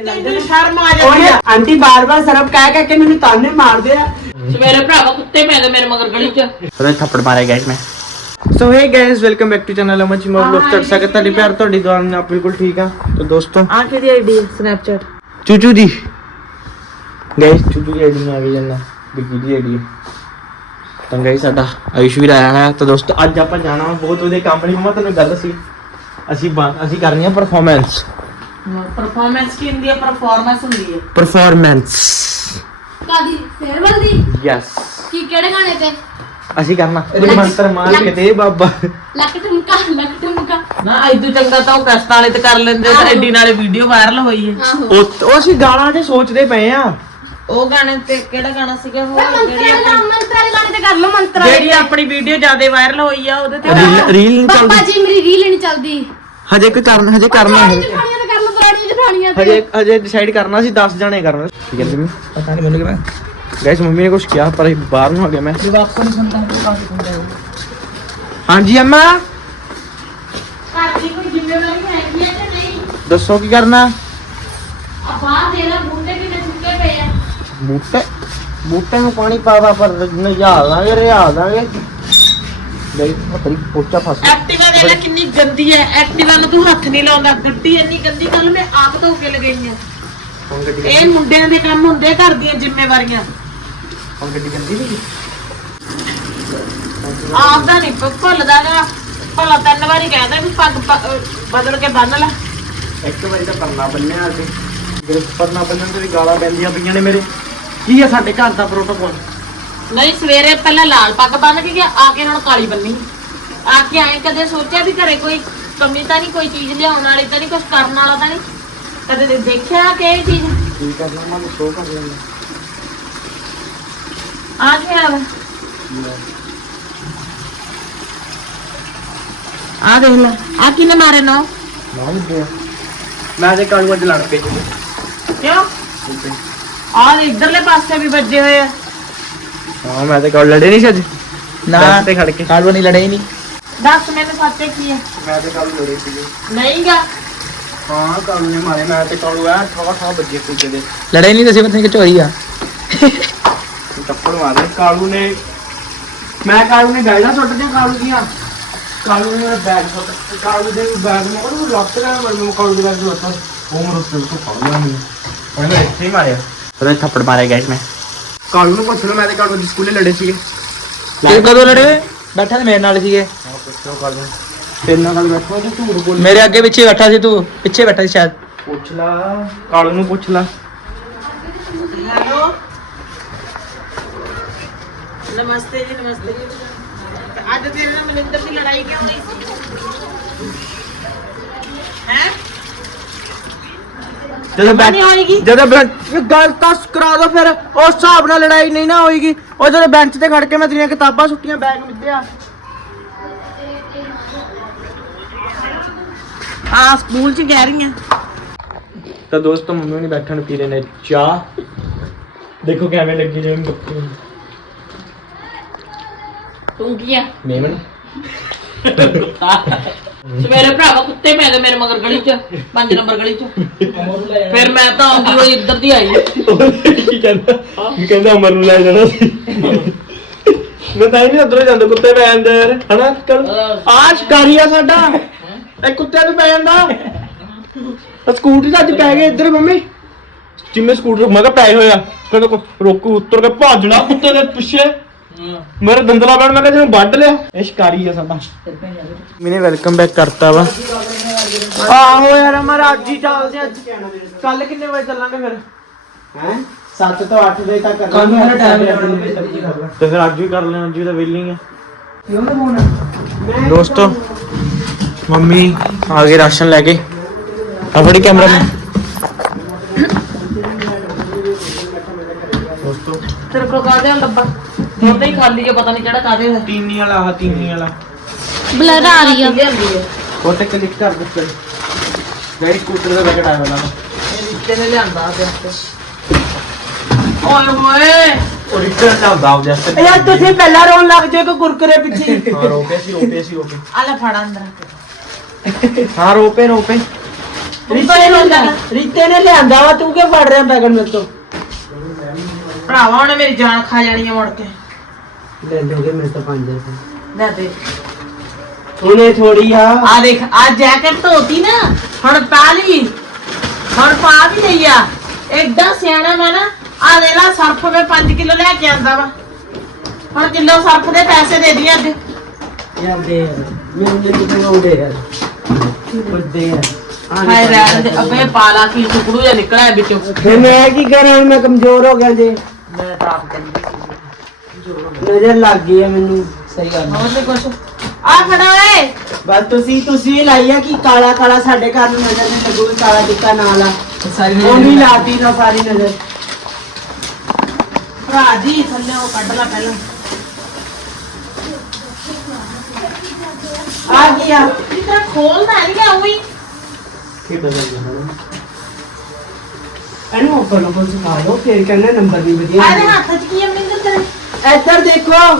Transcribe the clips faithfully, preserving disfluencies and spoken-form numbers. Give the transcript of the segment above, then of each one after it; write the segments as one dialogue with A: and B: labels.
A: ਤੈਨੂੰ ਸ਼ਰਮ ਆ ਜਾਂਦੀ ਆ।
B: ਆਂਟੀ ਬਾਰ-ਬਾਰ ਸਰਬ ਕਹਿ ਕਹਿ ਕੇ ਮੈਨੂੰ ਤਾਨੇ ਮਾਰਦੇ ਆ।
A: ਸਵੇਰੇ ਭਰਾਵਾ ਕੁੱਤੇ ਪੈ ਗਏ ਮੇਰੇ ਮਗਰ ਗਲੀ ਚ।
C: ਉਹਨੇ ਥੱਪੜ ਮਾਰਿਆ ਗਾਇਸ ਮੈਂ। So hey guys welcome back to channel Aman Cheema vlog. ਤੁਹਾਡਾ ਸਵਾਗਤ ਹੈ। ਤੁਹਾਡੀ ਪਿਆਰ ਤੁਹਾਡੀ ਦੁਆ ਨਾਲ ਆਪ ਬਿਲਕੁਲ ਠੀਕ ਆ। तो दोस्तों
A: ਆ ਕਿਹਦੀ ਆਈਡੀ ਸਨੈਪਚੈਟ
C: ਚੂਚੂ ਦੀ ਗਾਇਸ ਚੂਚੂ ਦੀ ਆਈਡੀ ਆ ਗਈ ਜੰਨਾ ਬਿੱਗੀ ਦੀ ਆਈਡੀ ਤਾਂ ਗਾਇਸ ਸਾਡਾ ਆਯੁਸ਼ ਵੀ ਆਇਆ ਹੈ। ਤਾਂ ਦੋਸਤੋ ਅੱਜ ਆਪਾਂ ਜਾਣਾ ਬਹੁਤ ਵਧੀਆ ਕੰਪਨੀ ਮਮਾ ਤੈਨੂੰ ਗੱਲ ਸੀ ਅਸੀਂ ਅਸੀਂ ਕਰਨੀ ਆ ਪਰਫਾਰਮੈਂਸ।
A: ਪਰਫਾਰਮੈਂਸ ਕੀ ਹੁੰਦੀ ਹੈ? ਪਰਫਾਰਮੈਂਸ ਹੁੰਦੀ ਹੈ
C: ਪਰਫਾਰਮੈਂਸ
D: ਕਾਦੀ ਫੇਅਰਵੈਲ ਦੀ
C: ਯੈਸ।
D: ਕੀ ਕਿਹੜੇ ਗਾਣੇ ਤੇ
C: ਅਸੀਂ ਕਰਨਾ ਮੰਤਰ ਮਾਰ ਕੇ ਤੇ ਬਾਬਾ
D: ਲੱਕ ਠੁਮਕਾ ਲੱਕ ਠੁਮਕਾ
A: ਨਾ ਇਦੋਂ ਚੰਗਾ ਤਾਂ ਉਹ ਕਸਟਾਂ ਵਾਲੇ ਤੇ ਕਰ ਲੈਂਦੇ ਤੇ ਐਡੀ ਨਾਲੇ ਵੀਡੀਓ ਵਾਇਰਲ ਹੋਈ ਹੈ।
D: ਆਹੋ
C: ਉਹ ਉਹ ਅਸੀਂ ਗਾਲਾਂ 'ਚ ਸੋਚਦੇ ਪਏ ਆ।
A: ਉਹ ਗਾਣੇ ਤੇ ਕਿਹੜਾ ਗਾਣਾ ਸੀਗਾ ਉਹ ਜਿਹੜੀ
D: ਮੰਤਰਾਂ
A: ਆਪਣੀ
D: ਮੰਤਰਾਂ ਦੇ ਗਾਣੇ ਤੇ ਕਰ ਲਓ ਮੰਤਰਾਂ
A: ਜਿਹੜੀ ਆਪਣੀ ਵੀਡੀਓ ਜ਼ਿਆਦਾ ਵਾਇਰਲ ਹੋਈ ਆ ਉਹਦੇ ਤੇ
C: ਰੀਲ ਰੀਲ ਨਹੀਂ
D: ਪਾਪਾ
C: ਚੱਲਦੀ
D: ਜੀ ਮੇਰੀ ਰੀਲ ਨਹੀਂ ਚੱਲਦੀ।
C: ਹਜੇ ਕੋਈ ਕਰਨਾ ਹਜੇ ਕਰਨਾ ਹੈ
D: ਜਠਾਣੀਆਂ ਤੇ ਕਰ ਲਓ ਪੁਰਾਣੀਆਂ ਜਠਾਣੀਆਂ ਤੇ
C: ਹਜੇ ਹਜੇ ਡਿਸਾਈਡ ਕਰਨਾ ਸੀ ਦਸ ਜਣੇ ਕਰਨਾ ਠੀਕ ਹੈ ਜੀ ਪਤਾ ਨਹੀਂ ਮੈਨੂੰ ਕਿਵੇਂ ਗਾਇਸ ਮੰਮੀ ਨੇ ਕੁਝ ਕਿਹਾ ਪਰ ਅਸੀਂ ਬਾਹਰ ਨੂੰ ਆ ਗਏ ਮੈਂ
A: ਜਵਾਬ ਨਹੀਂ ਸੁਣਦਾ ਕਾਹਦੇ ਸੁਣਦਾ
C: ਹਾਂਜੀ ਅੰਮਾ
D: ਘਰ ਦੀ ਕੋਈ ਜ਼ਿੰਮੇਵਾਰੀ ਹੈਗੀ ਹੈ ਕਿ ਨਹੀਂ?
C: ਦੱਸੋ ਕੀ ਕਰਨਾ।
D: ਆ ਬਾਹਰ ਦੇ ਲਾ ਬੂਟੇ ਕਿੰਨੇ ਸੁੱਕੇ ਪਏ ਆ।
C: ਬੂਟੇ ਬੂਟੇ ਨੂੰ ਪਾਣੀ ਪਾਵਾ ਪਰ ਨਹਾ ਦਾਂਗੇ ਰਿਆ ਦਾਂਗੇ ਗਾਇਸ ਪਤਰੀ ਪੋਚਾ ਫਸ
A: ਐਕਟਿਵਾ ਦੇ ਕਿੰਨੀ ਗੰਦੀ ਹੈ। ਐਕਟਿਵਾ ਨੂੰ ਤੂੰ ਹੱਥ ਨਹੀਂ ਲਾਉਂਦਾ। ਗੱਡੀ ਇੰਨੀ ਗੰਦੀ ਕੱਲ ਮੈਂ ਆਪ ਧੋ ਕੇ ਲਗਾਈ ਆ।
C: ਹੁਣ ਗੱਡੀ
A: ਇਹ ਮੁੰਡਿਆਂ ਦੇ ਕੰਮ ਹੁੰਦੇ ਘਰ ਦੀਆਂ ਜ਼ਿੰਮੇਵਾਰੀਆਂ।
C: ਹੁਣ ਗੱਡੀ ਗੰਦੀ ਨਹੀਂ
A: ਆਪਦਾ ਨਹੀਂ ਭੁੱਲਦਾ ਗਾ। ਭਲਾ ਤਿੰਨ ਵਾਰੀ ਕਹਿੰਦਾ ਵੀ ਪੱਗ ਪ- ਬਦਲ ਕੇ ਬੰਨ ਲੈ।
C: ਇੱਕ ਵਾਰੀ ਤਾਂ ਪਰਨਾ ਬੰਨਿਆ ਅੱਜ ਮੇਰੇ ਪਰਨਾ ਬੰਨਣ ਤੇ ਵੀ ਗਾਲਾਂ ਪੈਂਦੀਆਂ ਪਈਆਂ ਨੇ ਮੇਰੇ। ਕੀ ਆ ਸਾਡੇ ਘਰ ਦਾ ਪ੍ਰੋਟੋਕੋਲ?
A: ਨਹੀਂ ਸਵੇਰੇ ਪਹਿਲਾਂ ਲਾਲ ਪੱਗ ਬੰਨ ਕੇ ਗਿਆ ਆ ਕੇ ਹੁਣ ਕਾਲੀ ਬੰਨੀ। ਆ ਕੇ ਆਏ ਕਦੇ ਸੋਚਿਆ ਵੀ ਘਰੇ ਕੋਈ ਕਮੀ ਤਾਂ ਨਹੀਂ ਕੋਈ ਚੀਜ਼ ਲਿਆਉਣ ਵਾਲੀ ਤਾਂ ਨਹੀਂ ਕੁਝ ਕਰਨ ਵਾਲਾ ਤਾਂ ਨਹੀਂ ਕਦੇ ਦੇ- ਦੇਖਿਆ ਕਿ ਇਹ ਚੀਜ਼
C: ਕੀ ਕਰਨਾ ਮੈਂ ਸ਼ੋਅ ਕਰ ਲੈਂਦਾ
A: ਆ ਗਿਆ ਵਾ। ਆ ਦੇਖ ਲੈ ਆ ਕਿਨੇ ਮਾਰੇ ਨਾ
C: ਨਾ ਦਿਆ ਮੈਂ ਤੇ ਕਾਲੂ ਅੱਜ ਲੜ ਪਈ
A: ਕਿਉਂ ਆ ਇਧਰਲੇ ਪਾਸੇ ਵੀ ਵੱਜੇ ਹੋਏ ਆ।
C: ਹਾਂ ਮੈਂ ਤੇ ਕਾਲ ਲੜੇ ਨਹੀਂ ਸੀ ਅੱਜ ਨਾ ਤੇ ਖੜ ਕੇ ਕਾਲੂ ਨਹੀਂ ਲੜੇ ਨਹੀਂ।
A: ਦੱਸ ਮੈਨੂੰ ਸੱਚੇ ਕੀ ਹੈ?
C: ਮੈਂ ਤੇ ਕਾਲੂ ਲੜੇ ਸੀ
A: ਨਹੀਂਗਾ
C: ਹਾਂ ਕਾਲੂ ਨੇ ਮਾਰੇ ਮੈਂ ਤੇ ਕਾਲੂ ਆ ਠਾਵਾ ਠਾ ਵੱਜੇ ਕੁੱਤੇ ਦੇ ਲੜੇ ਨਹੀਂ ਦੱਸੇ ਪਤਾ ਕਿ ਚੋਰੀ ਆ ਟੱਪੜ ਮਾਰੇ ਕਾਲੂ ਨੇ ਮੈਂ ਕਾਲੂ ਨੇ ਗਾਇਦਾ ਸੁੱਟ ਦਿਆ ਕਾਲੂ ਦੀਆਂ ਕਾਲੂ ਨੇ ਮੇਰਾ ਬੈਗ ਸੁੱਟ ਕਾਲੂ ਦੇ ਬੈਗ ਨੂੰ ਉਹਨੂੰ ਲੱਤ ਕਰ ਮੈਨੂੰ ਕਾਲੂ ਦੇ ਬੈਗ ਨੂੰ ਲੱਤ ਉਹ ਮਰ ਉੱਤੇ ਤੋਂ ਫੜ ਲਿਆ ਮੈਨੂੰ ਉਹਨੇ ਇੱਥੇ ਹੀ ਮਾਰਿਆ ਉਹਨੇ ਥੱਪੜ ਮਾਰਿਆ ਗਾਇਸ ਮੈਂ ਕਾਲੂ ਨੂੰ ਪੁੱਛ ਲਓ ਮੈਂ ਤੇ ਕਾਲੂ ਅੱਜ ਸਕੂਲੇ ਲੜੇ ਸੀਗੇ ਤੇ ਕਦੋਂ ਲੜੇ ਬੈਠਾ ਤੇ ਮੇਰੇ ਨਾਲ ਸੀਗੇ ਹਾਂ ਪੁੱਛੋ ਕਾਲੂ ਤੇਰੇ ਨਾਲ ਬੈਠਾ ਤੇ ਝੂਠ ਬੋਲ ਮੇਰੇ ਅੱਗੇ ਪਿੱਛੇ ਬੈਠਾ ਸੀ ਤੂੰ ਪਿੱਛੇ ਬੈਠਾ ਸੀ ਸ਼ਾਇਦ ਪੁੱਛ ਲਾ ਕਾਲੂ ਨੂੰ ਪੁੱਛ ਲਾ
A: ਹੈਲੋ ਨਮਸਤੇ ਜੀ ਨਮਸਤੇ ਜੀ। ਅੱਜ ਤੇਰੇ ਨਾਲ ਮਨਿੰਦਰ ਦੀ ਲੜਾਈ ਕਿਉਂ ਹੋਈ ਸੀ? ਹੈ
C: ਜਦੋਂ ਬੈਠ
A: ਨਹੀਂ ਹੋਏਗੀ।
C: ਜਦੋਂ ਬੈਂਚ ਗੱਲ ਤਾਂ ਕਰਾ ਦੋ ਫਿਰ ਉਸ ਹਿਸਾਬ ਨਾਲ ਲੜਾਈ ਨਹੀਂ ਨਾ ਹੋਏਗੀ। ਉਹ ਜਦੋਂ ਬੈਂਚ ਤੇ ਖੜ ਕੇ ਮੈਂ ਤੇਰੀਆਂ ਕਿਤਾਬਾਂ ਸੁੱਟੀਆਂ ਬੈਗ ਮਿੱਧਿਆ
A: ਆ ਸਕੂਲ ਚ ਕਹਿ ਰਹੀ ਆ।
C: ਤਾਂ ਦੋਸਤੋ ਮੰਮੀ ਨੇ ਬੈਠਣ ਨੂੰ ਪੀ ਰਹੇ ਨੇ ਚਾਹ ਦੇਖੋ ਕਿਵੇਂ ਲੱਗੀ ਜਿਵੇਂ ਬੱਤੀ
A: ਤੂੰ ਕੀ ਆ?
C: ਮੇਮਨ
A: ਸਵੇਰੇ ਭਰਾਵਾ ਕੁੱਤੇ ਪੈ ਗਏ ਮੇਰੇ ਮਗਰ ਗਲੀ ਚ ਪੰਜ ਨੰਬਰ ਗਲੀ ਚ। ਫਿਰ ਮੈਂ ਤਾਂ ਆਉਂਦੀ ਹੋਈ ਇੱਧਰ ਦੀ ਆਈ।
C: ਕੀ ਕਹਿੰਦਾ ਕੀ ਕਹਿੰਦਾ ਅਮਰ ਨੂੰ ਲੈ ਜਾਣਾ ਸੀ ਮੈਂ ਤਾਂ ਨਹੀਂ ਅੰਦਰੋਂ ਜਾਂਦਾ ਕੁੱਤੇ ਪੈ ਜਾਂਦੇ ਯਾਰ ਹਨਾ ਕੱਲ ਆ ਸ਼ਿਕਾਰੀ ਆ ਸਾਡਾ ਇਹ ਕੁੱਤੇ ਨੂੰ ਪੈ ਜਾਂਦਾ ਸਕੂਟਰ ਅੱਜ ਪੈ ਗਏ ਇੱਧਰ ਮੰਮੀ ਜਿੰਮੇ ਸਕੂਟਰ ਮੈਂ ਕਿਹਾ ਪਏ ਹੋਇਆ ਕਹਿੰਦਾ ਰੋਕੂ ਉੱਤਰ ਕੇ ਭੱਜਣਾ ਕੁੱਤੇ ਦੇ ਪਿੱਛੇ ਮੇਰੇ ਦੰਦਲਾ ਬਣ ਮੈਂ ਕਿਹਾ ਜਿਹਨੂੰ ਵੱਢ ਲਿਆ ਇਹ ਸ਼ਿਕਾਰੀ ਆ ਸਾਡਾ ਮੈਨੇ ਵੈਲਕਮ ਬੈਕ ਕਰਤਾ ਵਾ ਆਹੋ ਯਾਰ ਅਮਰ ਅੱਜ ਹੀ ਚੱਲਦੇ ਅੱਜ ਕੱਲ ਕਿੰਨੇ ਵਜੇ ਚੱਲਾਂਗੇ ਫਿਰ ਹੈ ਸੱਤ ਤੋਂ ਅੱਠ ਵਜੇ ਤੱਕ ਕੱਲ ਨੂੰ ਮੇਰਾ ਟਾਈਮ ਲੱਗਦਾ ਤੇ ਫਿਰ ਅੱਜ ਵੀ ਕਰ ਲੈਣਾ ਅੱਜ ਵੀ ਤਾਂ ਵੇਲਿੰਗ ਆ ਦੋਸਤੋ ਮੰਮੀ ਆ ਗਏ ਰਾਸ਼ਨ ਲੈ ਕੇ ਆ ਫੜੀ ਕੈਮਰਾ ਮੈਂ ਦੋਸਤੋ
A: ਤੇਰੇ ਕੋਲ ਕਾਹਦੇ ਆ ਡੱਬਾ? ਉਹਦੇ ਹੀ ਖਾਲੀ ਆ ਪਤਾ ਨਹੀਂ ਕਿਹੜਾ ਕਾਹਦੇ ਦਾ।
C: ਤੀਨੀ ਵਾਲਾ ਆ ਤੀਨੀ ਵਾਲਾ
D: ਬਲਰ ਆ ਰਹੀ ਆ।
A: ਲਿਆਂਦੀ ਹੈ
C: ਉਹ ਤੇ ਕਲਿੱਕ ਕਰ ਦੇ ਫਿਰ ਗਾਇਸ ਸਕੂਟਰ ਦਾ ਬੈਕਟ ਆਇਆ ਵਾਲਾ
A: ਇਹ ਰਿਸ਼ਤੇ ਨੇ ਲਿਆਂਦਾ ਆ ਤੇ ਓਏ ਹੋਏ
C: ਉਹ ਰਿਟਰਨ ਲਿਆਉਂਦਾ ਉਹ ਜਸਟ
B: ਯਾਰ ਤੁਸੀਂ ਪਹਿਲਾਂ ਰੋਣ ਲੱਗ ਜਾਓ ਕਿ ਕੁਰਕਰੇ ਪਿੱਛੇ
C: ਹਾਂ ਰੋਪੇ ਸੀ ਰੋਪੇ ਸੀ ਰੋਪੇ
A: ਆ ਲੈ ਫੜ ਅੰਦਰ
C: ਹਾਂ ਰੋਪੇ ਰੋਪੇ
B: ਰਿਸ਼ਤੇ ਨੇ ਰਿਸ਼ਤੇ ਨੇ ਲਿਆਂਦਾ ਵਾ ਤੂੰ ਕਿਉਂ ਫੜ ਰਿਹਾ ਬੈਗਨ ਮੇਰੇ ਤੋਂ
A: ਭਰਾਵਾ ਉਹਨੇ ਮੇਰੀ ਜਾਨ ਖਾ ਜਾਣੀ ਆ ਮੁੜ ਕੇ
B: ਲੈ ਲੋਗੇ ਮੇਰੇ ਤੋਂ ਪੰਜ ਰੁਪਏ
A: ਲੈ ਦੇ
B: ਉਹਨੇ ਥੋੜੀ ਆ
A: ਆ ਦੇਖ ਆ ਜੈਕਟ ਧੋਤੀ ਨਾ ਹੁਣ ਪਾ ਲਈ ਹੁਣ ਪਾ ਵੀ ਲਈ ਆ ਏਡਾ ਸਿਆਣਾ ਵਾ ਨਾ ਆ ਦੇ ਲਾ ਸਰਫ ਵੇ ਪੰਜ ਕਿਲੋ ਲੈ ਕੇ ਆਂਦਾ ਵਾ ਹੁਣ ਕਿਲੋ ਸਰਫ ਦੇ ਪੈਸੇ ਦੇ ਦੀ ਅੱਜ
B: ਯਾਰ ਦੇ ਮੈਨੂੰ ਜੇ ਕਿਤੇ ਉਹ ਦੇ ਯਾਰ ਬੱਦੇ ਯਾਰ
A: ਹਾਏ ਰਹਿਣ ਦੇ ਅਬੇ ਪਾਲਾ ਕੀ ਟੁਕੜੂ ਜਿਹਾ ਨਿਕਲਿਆ ਵਿੱਚੋਂ
B: ਫਿਰ ਮੈਂ ਕੀ ਕਰਾਂ ਹੁਣ ਮੈਂ ਕਮਜ਼ੋਰ ਹੋ ਗਿਆ ਜੇ
A: ਮੈਂ ਤਾਂ ਆਪ ਕਹਿੰਦੀ
B: ਨਜ਼ਰ ਲੱਗ ਗਈ ਹੈ ਮੈਨੂੰ ਸਹੀ ਗੱਲ
A: ਹੋਰ ਨਹੀਂ ਕੁਛ ਆ ਖੜਾ ਓਏ
B: ਬਸ ਤੁਸੀਂ ਤੁਸੀਂ ਲਾਈਆ ਕਿ ਕਾਲਾ ਕਾਲਾ ਸਾਡੇ ਘਰ ਨੂੰ ਨਜ਼ਰ ਨਹੀਂ ਲੱਗੂਗੀ ਕਾਲਾ ਟਿੱਕਾ ਨਾਲ ਆ ਸਾਰੀ ਉਹ ਵੀ ਲਾਤੀ ਨਾ ਸਾਰੀ ਨਜ਼ਰ
A: ਭਰਾ ਜੀ ਥੱਲੇ ਉਹ ਕੱਢ ਲਾ ਪਹਿਲਾਂ
B: ਆ ਗਿਆ
A: ਇਤਨਾ ਖੋਲਦਾ ਨਹੀਂ ਕਿ ਉਹੀ
B: ਕੀ ਬਦਲ ਗਿਆ ਇਹਨੂੰ ਉੱਪਰ ਨੂੰ ਸਿਖਾ ਲਓ ਫਿਰ ਕਹਿੰਦੇ ਨੰਬਰ ਵੀ ਵਧੀਆ
A: ਆਦੇ ਹੱਥ 'ਚ ਕੀ ਹੈ ਮਿੰਦਰ ਤੇਰੇ
B: ਇੱਧਰ ਦੇਖੋ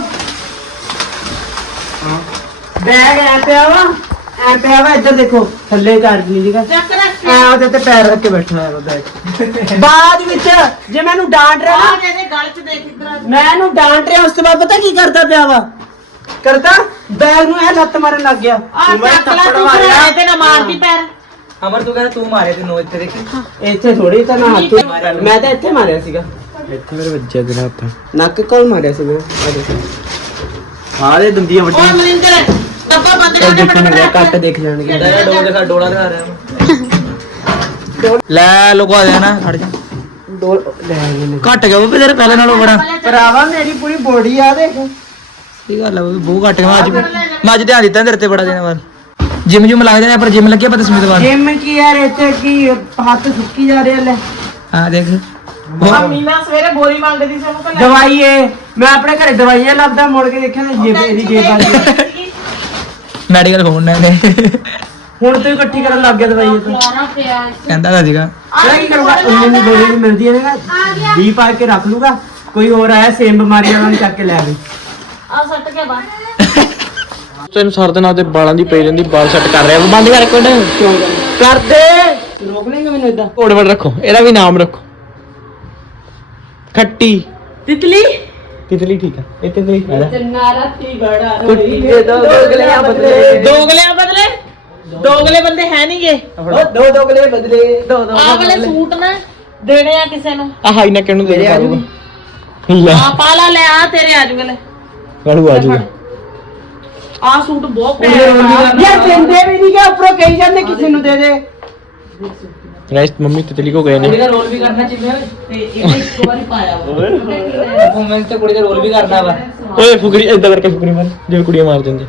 B: ਬੈਗ ਐ ਪਿਆ ਵਾ ਐ ਪਿਆ ਵਾ ਇੱਧਰ ਦੇਖੋ ਥੱਲੇ ਕਰ ਦੀ ਜੀਗਾ
A: ਚੱਕ ਰੱਖ
B: ਐ ਉਹਦੇ ਤੇ ਪੈਰ ਰੱਖ ਕੇ ਬੈਠਾ ਹੈ ਉਹ ਬੈਗ ਬਾਅਦ ਵਿੱਚ ਜੇ ਮੈਨੂੰ ਡਾਂਟ ਰਿਹਾ
A: ਆ
B: ਨਾ
A: ਦੇ ਦੇ ਗਲ 'ਚ ਦੇਖ ਇਧਰ
B: ਮੈਂ ਇਹਨੂੰ ਡਾਂਟ ਰਿਹਾ ਉਸ ਤੋਂ ਬਾਅਦ ਪਤਾ ਕੀ ਕਰਦਾ ਪਿਆ ਵਾ ਕਰਦਾ ਬੈਗ ਨੂੰ ਇਹ ਲੱਤ ਮਾਰਨ ਲੱਗ ਗਿਆ
A: ਆ ਚੱਕ ਲੈ ਤੂੰ ਘਰਾਣੇ ਤੇ ਨਾ ਮਾਰਦੀ ਪੈਰ
E: ਅਮਰ ਤੂੰ ਕਹਿੰਦਾ ਤੂੰ ਮਾਰੇ ਤੈਨੂੰ ਇੱਥੇ ਦੇਖੀ
B: ਇੱਥੇ ਥੋੜੀ ਤਾਂ ਨਾ ਹੱਥ ਮੈਂ ਤਾਂ ਇੱਥੇ ਮਾਰਿਆ ਸੀਗਾ
C: ਇੱਥੇ ਮੇਰੇ ਵੱਜਿਆ ਜਿਹੜਾ ਹੱਥ
B: ਨੱਕ ਕੋਲ ਮਾਰਿਆ ਸੀਗਾ ਆ ਦੇਖੋ
C: ਹਾਂ ਦੇ ਦੰਦੀਆਂ
A: ਓ
C: ਵੱਡੀਆਂ
A: ਮਨਿੰਦਰ ਡੱਬਾ ਬੰਦ ਕਰ ਦੇ
B: ਦੇਖਣਗੇ ਘੱਟ ਦੇਖ ਜਾਣਗੇ
E: ਡੋਲ ਦਿਖਾ ਡੋਲਾ ਦਿਖਾ ਰਿਹਾ ਲੈ ਲੁਕਵਾ ਦੇ ਨਾ ਖੜ ਜਾ
B: ਡੋਲ ਲੈ ਇਹਨੇ
E: ਘਟ ਗਿਆ ਬੱਬੇ ਤੇਰੇ ਪਹਿਲੇ ਨਾਲੋਂ ਬੜਾ
B: ਭਰਾਵਾ ਮੇਰੀ ਪੂਰੀ ਬੋਡੀ ਆ ਦੇਖ
E: ਸਹੀ ਗੱਲ ਆ ਬੱਬੇ ਬਹੁਤ ਘਟ ਗਿਆ ਮੈਂ ਅੱਜ ਮੈਂ ਅੱਜ ਧਿਆਨ ਦਿੱਤਾ ਤੇਰੇ ਤੇ ਬੜਾ ਦਿਨ ਬਾਅਦ ਜਿਮ ਜੁਮ ਲੱਗ ਜਾਣਾ ਪਰ ਜਿਮ ਲੱਗਿਆ ਪਤਾ ਸਮਿਤ ਬਾਅਦ
B: ਜਿਮ ਕੀ ਯਾਰ ਇੱਥੇ ਕੀ ਹੱਥ ਸੁੱਕੀ ਜਾ ਰਹੇ ਲੈ
E: ਹਾਂ ਦੇਖ
A: ਆ ਮੀਨਾ ਸਵੇਰੇ ਬੋਰੀ ਮੰਗਦੀ ਸੀ ਉਹਨੂੰ ਕਹਿੰਦਾ
B: ਦਵਾਈ ਏ ਮੈਂ ਆਪਣੇ ਘਰੇ ਦਵਾਈਆਂ ਲੱਭਦਾ ਮੁੜ ਕੇ ਦੇਖਿਆ ਤੇ ਜੇਬ ਇਹਦੀ ਜੇਬ ਆ ਗਈ
E: ਮੈਡੀਕਲ ਖੋਲਣਾ ਇਹਨੇ
B: ਹੁਣ ਤੂੰ ਇਕੱਠੀ ਕਰਨ ਲੱਗ ਗਿਆ ਦਵਾਈ ਇਹ ਤਾਂ
A: ਖਲਾਰਾ ਪਿਆ
E: ਕਹਿੰਦਾ ਤਾਂ ਸੀਗਾ
B: ਪਤਾ ਕੀ ਕਰੂਗਾ ਉਹਨੇ ਦੀ ਗੋਲੀ ਨਹੀਂ ਮਿਲਦੀ ਹੈ ਨਾ ਵੀਹ ਪਾ ਕੇ ਰੱਖ ਲੂਗਾ ਕੋਈ ਹੋਰ ਆਇਆ ਸੇਮ ਬਿਮਾਰੀ ਵਾਲਾ ਨੂੰ ਚੱਕ ਕੇ ਲੈ ਆਵੇ
A: ਆ ਸੱਟ ਕੇ ਬਾਹਰ
C: ਤੈਨੂੰ ਸਰ ਦੇ ਨਾਲ ਤੇ ਵਾਲਾਂ ਦੀ ਪਈ ਰਹਿੰਦੀ ਵਾਲ ਸੈੱਟ ਕਰ ਰਿਹਾ ਬੰਦ ਕਰ ਕੋਡ
B: ਕਰ ਦੇ ਰੋਕ ਲੇਗਾ ਮੈਨੂੰ ਇਦਾਂ
C: ਕੋਡ ਵਰਡ ਰੱਖੋ ਇਹਦਾ ਵੀ ਨਾਮ ਰੱਖੋ ਖੱਟੀ
A: ਤਿਤਲੀ
C: ਤਿਤਲੀ ਠੀਕ ਆ ਇਹ ਤਿਤਲੀ
B: ਚੰਨਾ ਰਾਤੀ ਗੜਾ
C: ਕੁੱਟੀ ਦੇ ਦੋ ਦੋਗਲਿਆਂ ਬਦਲੇ
A: ਦੋਗਲਿਆਂ ਬਦਲੇ ਦੋਗਲੇ ਬੰਦੇ ਹੈ ਨਹੀਂਗੇ
B: ਉਹ ਦੋ ਦੋਗਲੇ ਬਦਲੇ ਦੋ ਦੋ
A: ਆਹ ਵਾਲੇ ਸੂਟ ਨਾ ਦੇਣੇ ਆ ਕਿਸੇ ਨੂੰ
C: ਆ ਹਾਈ ਨਾ ਕਿਹਨੂੰ ਦੇ ਦੋ ਲੈ
A: ਆ ਪਾਲਾ ਲੈ ਆ ਤੇਰੇ ਆ ਜੂਗੇ ਲੈ
C: ਗੜੂ ਆ ਜੂਗਾ
A: ਆ ਸੂਟ ਬਹੁਤ ਪਿਆਰਾ
B: ਯਾਰ ਦਿੰਦੇ ਵੀ ਨਹੀਂ ਕਿ ਉੱਪਰੋਂ ਕਹੀ ਜਾਂਦੇ ਕਿਸੇ ਨੂੰ ਦੇ ਦੇ
C: ਗਾਇਸ ਮੰਮੀ ਤਿਤਲੀ ਕੋ ਗਏ ਨੇ
E: ਇਹਦਾ ਰੋਲ ਵੀ ਕਰਨਾ ਚਾਹੀਦਾ
A: ਤੇ ਇਹਨੇ ਇੱਕ ਵਾਰੀ ਪਾਇਆ ਵਾ
E: ਪਰਫਾਰਮੈਂਸ ਤੇ ਕੁੜੀ ਦਾ ਰੋਲ ਵੀ ਕਰਨਾ ਵਾ
C: ਓਏ ਫੁਕਰੀ ਏਦਾਂ ਕਰਕੇ ਫੁਕਰੀ ਮਾਰ ਜਿਵੇਂ ਕੁੜੀਆਂ ਮਾਰ ਦਿੰਦੇ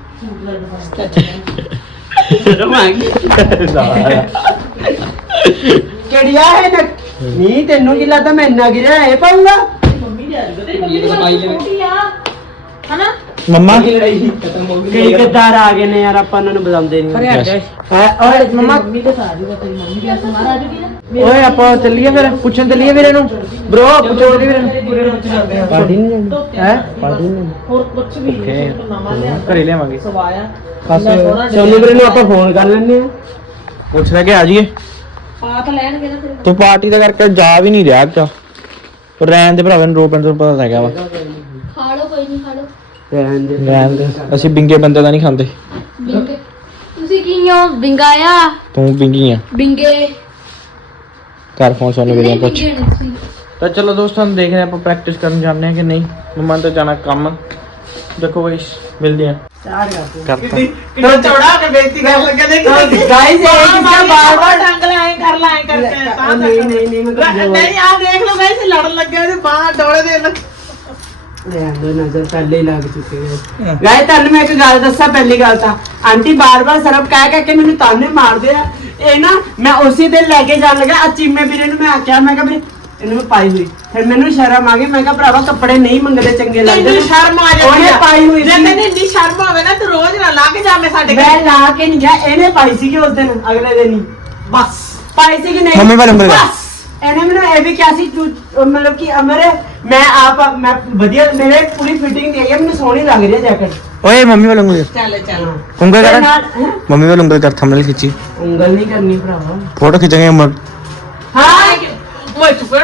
B: ਕਿਹੜੀਆ ਹੈ ਨਾ ਨਹੀਂ ਤੈਨੂੰ ਕੀ ਲੱਗਦਾ ਮੈਂ ਇੰਨਾ ਗਿਰਿਆ ਇਹ ਪਾਉਂਗਾ
A: ਮੰਮੀ ਦੇ ਆ ਜੂਗੇ ਤੇਰੀ ਮੰਮੀ ਦੀ ਗੱਲ ਛੋਟੀ ਆ ਹਨਾ
C: ਮੰਮਾ
B: ਕਈ ਗੱਦਾਰ ਆ ਗਏ ਨੇ ਯਾਰ ਆਪਾਂ ਉਹਨਾਂ ਨੂੰ ਬੁਲਾਉਂਦੇ ਨਹੀਂ ਹੈ ਓਏ ਮਮਾ
A: ਮੰਮੀ ਤੇ ਆ ਜੂਗਾ ਤੇਰੀ ਮੰਮੀ ਦੀ ਅਸਮਾਰ ਆ ਜੂਗੀ ਨਾ
B: ਓਏ ਆਪਾਂ ਚੱਲੀਏ ਫਿਰ ਪੁੱਛਣ ਚੱਲੀਏ ਵੀਰੇ ਨੂੰ ਬ్రో ਪੁੱਛਣ ਚੱਲੀਏ ਵੀਰੇ ਨੂੰ ਪਾਰਟੀ ਨਹੀਂ ਜਾਣੀ ਹੈ ਪਾਰਟੀ ਨਹੀਂ
A: ਹੋਰ ਕੁਝ ਵੀ ਨਹੀਂ ਸੂਟ ਨਵਾਂ ਲਿਆ
C: ਘਰੇ ਲਿਆਵਾਂਗੇ
A: ਸਵਾਇਆ
B: ਬਸ ਸੋਨੂ ਵੀਰੇ ਨੂੰ ਆਪਾਂ ਫੋਨ ਕਰ ਲੈਣੇ ਆ
C: ਪੁੱਛ ਲੈ ਕੇ ਆ ਜਾਈਏ
A: ਪਾਤ ਲੈਣਗੇ ਨਾ ਫਿਰ
C: ਤੂੰ ਪਾਰਟੀ ਦਾ ਕਰਕੇ ਜਾ ਵੀ ਨਹੀਂ ਰਿਹਾ ਅੱਜ ਰੈਨ ਦੇ ਭਰਾਵਾਂ ਨੂੰ ਰੋਪਣ ਤੋਂ ਪਤਾ ਲੱਗਾ ਵਾ
F: ਖਾ ਲਓ ਕੋਈ ਨਹੀਂ ਖਾ ਲਓ
B: ਰਹਿਣ ਦੇ
C: ਰੈਨ ਦੇ ਅਸੀਂ ਬਿੰਗੇ ਬੰਦੇ ਦਾ ਨਹੀਂ ਖਾਂਦੇ
F: ਬਿੰਗੇ ਤੁਸੀਂ ਕੀ ਹੋ ਬਿੰਗਾਇਆ
C: ਤੂੰ ਬਿੰਗੀ ਆ
F: ਬਿੰਗੇ
C: ਘਰ ਫੋਨ ਸਾਨੂੰ ਵੀਰੇ
F: ਨਹੀਂ
C: ਪੁੱਛ
F: ਬਿੰਗੇ ਨਹੀਂ ਤੁਸੀਂ
C: ਤਾਂ ਚਲੋ ਦੋਸਤੋ हम देख रहे हैं ਆਪਾਂ ਪ੍ਰੈਕਟਿਸ ਕਰਨ ਜਾਂਦੇ ਹਾਂ ਕਿ ਨਹੀਂ ਮੰਮਾ ਨੇ ਤਾਂ ਜਾਣਾ ਕੰਮ ਦੇਖੋ ਗਾਇਸ ਮਿਲਦੇ ਆ ਕਰਤਾ
A: ਕਿੰਨਾ ਚੌੜਾ ਹੋ ਕੇ ਬੇਇੱਜ਼ਤੀ ਕਰਨ ਲੱਗਾ ਦੇਖ
B: ਗਾਇਸ ਇਹ ਕਿਸਾ ਬਾਰ
A: ਬਾਰ
B: ਬਾਰ
A: ਟੰਗ ਲੈ ਐਂ ਕਰ ਲੈ ਐਂ ਕਰਕੇ ਤਾਂ
B: ਨਹੀਂ ਨਹੀਂ ਨਹੀਂ ਮੈਂ ਕਰ
A: ਨਹੀਂ ਆ ਦੇਖ ਲਓ ਗਾਇਸ ਲੜਨ ਲੱਗਿਆ ਤੇ ਬਾਹਰ ਡੋਲੇ ਦੇ ਲੱਗ
B: ਰਹਿਣ ਦੇ ਨਜ਼ਰ ਪਹਿਲੇ ਹੀ ਲੱਗ ਚੁੱਕੇ ਹੈ ਗਾਇਸ ਤੁਹਾਨੂੰ ਮੈਂ ਇੱਕ ਗੱਲ ਦੱਸਾਂ ਪਹਿਲੀ ਗੱਲ ਤਾਂ ਆਂਟੀ ਬਾਰ-ਬਾਰ ਸਰਬ ਕਹਿ ਕਹਿ ਕੇ ਮੈਨੂੰ ਤਾਨੇ ਮਾਰਦੇ ਆ ਇਹ ਨਾ ਮੈਂ ਉਸੇ ਦਿਨ ਲੈ ਕੇ ਜਾਣ ਲੱਗਾ ਆ ਚੀਮੇ ਵੀਰੇ ਨੂੰ ਮੈਂ ਆਖਿਆ ਮੈਂ ਕਿਹਾ ਵੀਰੇ ਇਹਨੂੰ ਮੈਂ ਪਾਈ ਹੋਈ ਫਿਰ ਮੈਨੂੰ ਸ਼ਰਮ ਆ ਗਈ ਮੈਂ ਕਿਹਾ ਭਰਾਵਾ ਕੱਪੜੇ ਨਹੀਂ ਮੰਗਦੇ ਚੰਗੇ ਲੱਗਦੇ
A: ਤੈਨੂੰ ਸ਼ਰਮ ਆ ਜਾਂਦੀ
B: ਉਹਨੇ ਪਾਈ ਹੋਈ
A: ਜੇ
B: ਸੀ
A: ਤੈਨੂੰ ਇੰਨੀ ਸ਼ਰਮ ਹੋਵੇ ਨਾ ਤੂੰ ਰੋਜ਼ ਨਾ ਲਾ ਕੇ ਜਾਵੇਂ ਸਾਡੇ
B: ਮੈਂ ਲਾ ਕੇ ਨਹੀਂ ਗਿਆ ਇਹਨੇ ਪਾਈ ਸੀ ਕਿ ਉਸ ਦਿਨ ਅਗਲੇ ਦਿਨ ਹੀ
A: ਬਸ
B: ਪਾਈ ਸੀ ਕਿ ਨਹੀਂ
C: ਮੰਮੀ ਵਾਲੇ ਨੰਬਰ
A: ਬਸ
B: ਇਹਨੇ ਮੈਨੂੰ ਇਹ ਵੀ ਕਿਹਾ ਸੀ ਤੂੰ ਅਹ ਮਤਲਬ ਕਿ ਅਮਰ ਮੈਂ ਆਪ ਮੈਂ ਵਧੀਆ ਮੇਰੇ ਪੂਰੀ ਫਿਟਿੰਗ ਦੀ ਹੈ ਮੈਨੂੰ ਸੋਹਣੀ ਲੱਗ ਰਹੀ ਹੈ ਜੈਕਟ।
E: ਓਏ ਮੰਮੀ ਵੱਲੋਂ ਉਂਗਲ
A: ਚੱਲ ਚੱਲ
E: ਉਂਗਲ
B: ਤੇ
E: ਕਰ
B: ਨਾਲ- ਹੈਂ?
E: ਮੰਮੀ ਵੱਲੋਂ ਉਂਗਲ ਕਰ ਥੰਬਨੇਲ ਖਿੱਚੀ
B: ਉਂਗਲ ਨਹੀਂ ਕਰਨੀ ਭਰਾਵਾ।
E: ਫੋਟੋ ਖਿੱਚਾਂਗੇ ਅਮਰ
B: ਹਾਂ
A: ਮੈਂ ਚੁੱਪੜ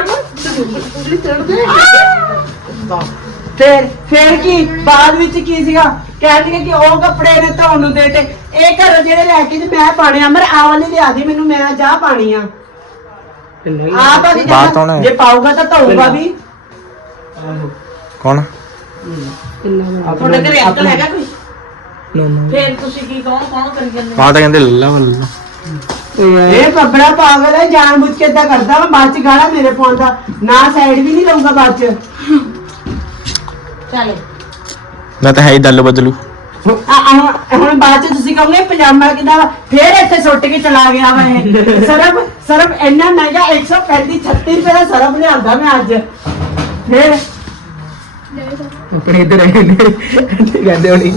B: ਫਿਰ ਫਿਰ ਕੀ ਬਾਅਦ ਵਿੱਚ ਕੀ ਸੀਗਾ ਕਹਿੰਦੇ ਕਿ ਉਹ ਕੱਪੜੇ ਨੇ ਧੋਣ ਨੂੰ ਦੇਤੇ ਇਹ ਘਰ ਜਿਹੜੇ ਲੈ ਕੇ ਤੇ ਮੈਂ ਪਾਣੇ ਅਮਰ ਆ ਵਾਲੇ ਲਿਆ ਦੀ ਮੈਨੂੰ ਮੈਂ ਜਾ ਪਾਣੀ ਆ ਆਪ ਆ ਕੇ
E: ਬਾਤ ਹੋਣਾ ਹੈ।
B: ਜੇ ਪਾਊਗਾ ਤਾਂ ਧੋਊਗਾ ਵੀ
E: ਕੌਣ
A: ਤੁਹਾਡੇ ਘਰੇ ਅੰਕਲ ਹੈਗਾ ਕੋਈ
E: ਨੋ ਨੋ
A: ਫੇਰ ਤੁਸੀਂ ਕੀ ਕੌਣ ਕੌਣ ਕਰੀ ਜਾਂਦੇ
E: ਮਾਂ ਤਾਂ ਕਹਿੰਦੇ ਲੱਲਾ ਵੱਲਾ
B: ਇਹ ਕੱਪੜਾ ਪਾਗਲ ਹੈ ਜਾਣ ਬੁੱਝ ਕੇ ਏਦਾਂ ਕਰਦਾ ਵਾ ਬਾਅਦ ਚ ਗਾਲਾਂ ਮੇਰੇ ਫੋਨ ਦਾ ਨਾ ਸਾਈਡ ਵੀ ਨਹੀਂ ਲਊਗਾ ਬਾਅਦ ਚ
A: ਚੱਲ
E: ਮੈਂ ਤਾਂ ਹੈ ਹੀ ਦੱਲ ਬਦਲੂ
B: ਆ- ਆ- ਹੁਣ ਬਾਅਦ ਚ ਤੁਸੀਂ ਕਹੋਗੇ ਪਜਾਮਾ ਕਿਦਾਂ ਫੇਰ ਇੱਥੇ ਸੁੱਟ ਕੇ ਚਲਾ ਗਿਆ ਵਾ ਇਹ ਸਰਫ ਸਰਫ ਇੰਨਾ ਮਹਿੰਗਾ ਇੱਕ ਸੌ ਪੈਂਤੀ ਛੱਤੀ ਰੁਪਏ ਦਾ ਸਰਫ ਲਿਆਂਦਾ ਮੈਂ ਅੱਜ ਫੇਰ
E: ਆਪਣੇ ਇੱਧਰ ਆਏ ਨੇ ਕਹਿੰਦੇ ਹੋਣੀ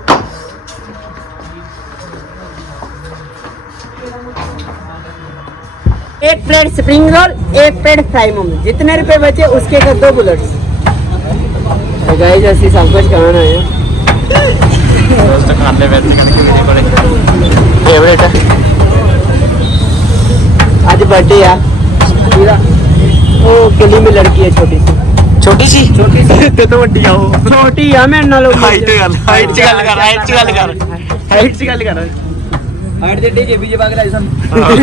B: एक प्लेट स्प्रिंग रोल एक प्लेट फ्राई मोमो जितने रुपए बचे उसके कर दो बुलेट्स गाइस ਅਸੀਂ ਸਭ ਕੁਝ ਖਾਣ ਆਏ ਹਾਂ
E: ਦੋਸਤ ਖਾਂਦੇ ਵੈਸੇ ਕਹਿੰਦੇ ਮੇਰੇ ਕੋਲੇ ਫੇਵਰੇਟ
B: ਅੱਜ ਬਰਥਡੇ ਆ ਇਹਦਾ ਉਹ ਕਿਲੀ ਮੇ ਲੜਕੀ ਹੈ ਛੋਟੀ ਸੀ
E: ਛੋਟੀ ਸੀ ਛੋਟੀ ਸੀ ਤੇ ਤੋਂ ਵੱਡੀ ਆ ਉਹ
B: ਛੋਟੀ ਆ ਮੇਰੇ ਨਾਲ
E: ਹਾਈਟ ਤੇ ਗੱਲ ਹਾਈਟ 'ਚ ਗੱਲ ਕਰ ਹਾਈਟ 'ਚ ਗੱਲ ਕਰ ਹਾਈਟ 'ਚ ਗੱਲ ਕਰ ਹਾਈਟ ਦੇ ਡੇ ਜੇਬੀ ਜੇ ਬਾਗ ਲਾਈ ਸਾਨੂੰ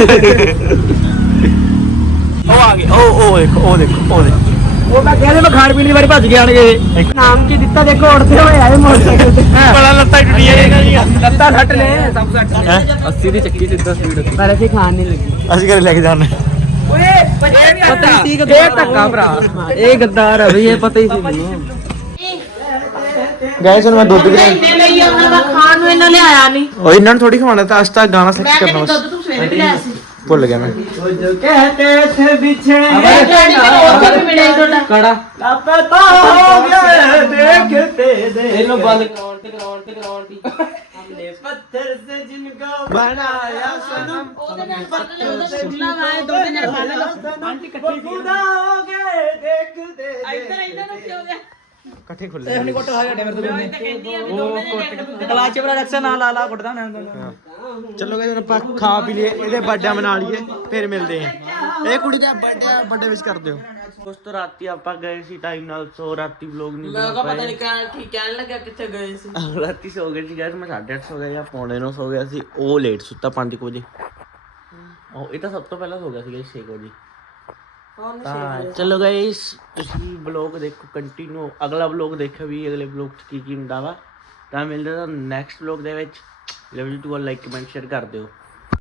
E: ਉਹ ਆ ਗਏ ਉਹ ਉਹ ਦੇਖੋ ਉਹ ਦੇਖੋ ਉਹ ਦੇਖੋ
B: ਉਹ ਮੈਂ ਕਹਿੰਦੇ ਮੈਂ ਖਾਣ ਪੀਣ ਦੀ ਵਾਰੀ ਭੱਜ ਕੇ ਆਣਗੇ ਨਾਮ ਕੀ ਦਿੱਤਾ ਦੇਖੋ ਉੜਦੇ ਹੋਏ ਆਏ ਮੋਟਰਸਾਈਕਲ ਤੇ
E: ਬੜਾ ਲੱਤਾਂ ਟੁੱਟੀਆਂ ਇਹਨਾਂ ਦੀਆਂ
B: ਲੱਤਾਂ ਸੱਟ ਨੇ ਸਭ ਸੱਟ
E: ਹੈਂ?
B: ਅੱਸੀ ਦੀ ਚੱਕੀ ਸਿੱਧਾ ਸਪੀਡ ਪਰ ਅਸੀਂ ਖਾਣ ਨਹੀਂ ਲੱਗੇ
E: ਅਸੀਂ ਘਰੇ ਲੈ ਕੇ ਜਾਣਾ
B: ਓਏ ਪਤਾ ਸੀ ਕਿ ਇਹ ਧੱਕਾ ਭਰਾ ਇਹ ਗੱਦਾਰ ਹੈ ਬਈ ਇਹ ਪਤਾ ਹੀ ਸੀ ਮੈਨੂੰ
E: ਗਾਇਸ ਹੁਣ ਮੈਂ ਦੁੱਧ ਗ੍ਰੈਂਡ
A: ਇੰਨੇ ਲਈ ਉਹਨਾਂ ਦਾ ਖਾਣ ਨੂੰ ਇਹਨਾਂ ਲਿਆਇਆ ਨਹੀਂ
E: ਉਹ ਇਹਨਾਂ ਨੂੰ ਥੋੜੀ ਖਵਾਉਣਾ ਤਾਂ ਅੱਜ ਤਾਂ ਗਾਣਾ
A: ਮੈਂ
E: ਸਿਲੈਕਟ ਕਰਨਾ
A: ਕਹਿੰਦੀ
E: ਬਸ
A: ਦੁੱਧ ਤੂੰ ਸਵੇਰੇ ਵੀ ਲਿਆਇਆ ਸੀ
E: ਭੁੱਲ ਗਿਆ ਮੈਂ
B: ਉਹ ਜੋ ਕਹਤੇ ਥੇ ਬਿਛੜੇ
A: ਮੈਂ ਕਹਿੰਦੀ ਮੈਨੂੰ ਉੱਥੇ ਵੀ ਮਿਲਿਆ ਸੀ ਤੁਹਾਡਾ
B: ਕੜਾ ਲਾਪਤਾ ਹੋ ਗਏ ਦੇਖਤੇ ਦੇ ਇਹਨੂੰ ਬੰਦ ਕਰਾਉਣ ਤੇ ਕਰਾਉਣ ਤੇ ਕਰਾਉਣ ਦੀ ਹਮਨੇ ਪੱਥਰ ਸੇ ਜਿनको ਬਣਾਇਆ ਸਨਮ
A: ਉਹਦੇ ਨਾਲ ਬਰਤਨ ਉਹਦਾ ਸੁਣਨਾ ਵਾ ਦੋ ਦਿਨ ਨਾਲ ਖਾ ਲੈਣਾ
B: ਆਂਟੀ ਇਕੱਠੀ ਖੁਦਾ ਹੋ ਗਏ ਦੇਖਤੇ
A: ਇੱਧਰ ਇਹਨਾਂ ਨੂੰ ਕਿਉਂ ਗਿਆ
E: ਇਕੱਠੇ ਖੁੱਲੇ
B: ਇਹਨੇ ਕੋਟ ਖਾ ਗਿਆ ਮੇਰੇ
A: ਮੈਂ ਤਾਂ ਕਹਿੰਦੀ ਆ ਵੀ ਦੋਵੇਂ ਨੇ ਇੱਕ
B: ਕਲਾਚ ਚ ਬੜਾ ਰਕਸ਼ਾ ਨਾ ਲਾ ਲਾ ਕੁੱਟਦਾ ਨਾ
E: ਚਲੋ ਗਾਇਸ ਹੁਣ ਆਪਾਂ ਖਾ ਪੀ ਲਈਏ ਇਹਦੇ ਬਰਥਡੇ ਮਨਾ ਲਈਏ ਫਿਰ ਮਿਲਦੇ ਹਾਂ ਇਹ ਕੁੜੀ ਦਾ ਬਰਥਡੇ ਆ ਬਰਥਡੇ ਵਿਸ਼ ਕਰ ਦਿਓ
C: ਉਸ ਤੋਂ ਰਾਤੀ ਆਪਾਂ ਗਏ ਸੀ ਟਾਈਮ ਨਾਲ ਸੋ ਰਾਤੀ ਵਲੌਗ ਨਹੀਂ
A: ਮੈਂ ਕਿਹਾ ਪਤਾ ਨਹੀਂ ਕਹਿਣ ਕੀ ਕਹਿਣ ਲੱਗਾ ਕਿੱਥੇ ਗਏ ਸੀ
C: ਰਾਤੀ ਸੋ ਗਏ ਸੀ ਗਾਇਸ ਮੈਂ ਸਾਢੇ ਅੱਠ ਸੋ ਗਿਆ ਜਾਂ ਪੌਣੇ ਨੌ ਸੋ ਗਿਆ ਸੀ ਉਹ ਲੇਟ ਸੁੱਤਾ ਪੰਜ ਕੁ ਵਜੇ ਉਹ ਇਹ ਤਾਂ ਸਭ ਤੋਂ ਪਹਿਲਾਂ ਸੋ ਗਿਆ ਸੀ ਛੇ ਵਜੇ ਤਾਂ ਚਲੋ ਗਾਇਸ ਤੁਸੀਂ ਵਲੌਗ ਦੇਖੋ ਕੰਟੀਨਿਊ ਅਗਲਾ ਵਲੌਗ ਦੇਖੋ ਵੀ ਅਗਲੇ ਵਲੌਗ 'ਚ ਕੀ ਕੀ ਹੁੰਦਾ ਵਾ ਤਾਂ ਮਿਲਦੇ ਤਾਂ ਨੈਕਸਟ ਵਲੌਗ ਦੇ ਵਿੱਚ love you to all like comment share ਕਰ ਦਿਓ